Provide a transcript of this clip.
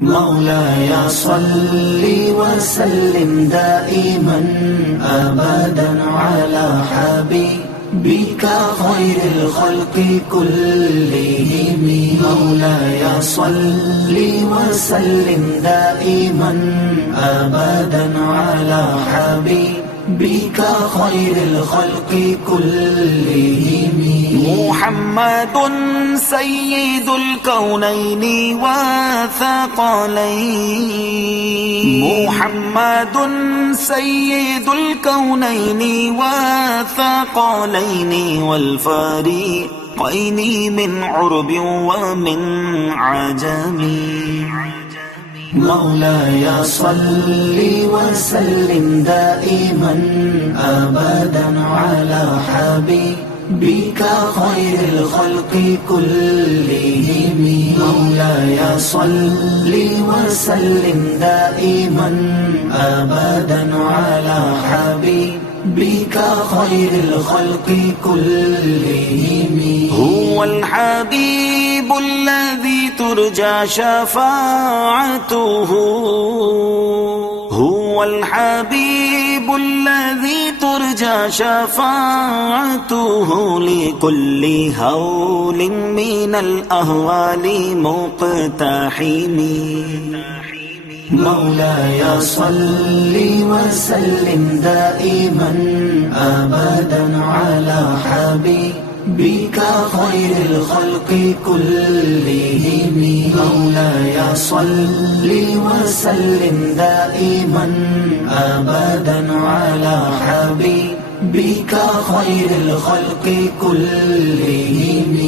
مولاي صل وسلم دائما أبدا على حبيبك خير الخلق كلهم. مولاي صل وسلم دائما أبدا على حبيبك خير الخلق كلهم. محمد سيد الكونين والثقلين. محمد سيد الكونين والثقلين والفريقين من عرب ومن عجم. مولاي صل وسلم دائما أبدا على حبيبك خير الخلق كلهم. مولاي صل وسلم دائما أبدا على حبيبك خير الخلق كلهم. هو الحبيب الذي ترجى شفاعته. هو الحبيب الذي ترجى شفاعته لكل هول من الأهوال مقتحم. مولاي صل وسلم دائما أبدا على حبيبك خير الخلق كلهم. مولاي صل وسلم دائما أبدا على حبيبك خير الخلق كلهم.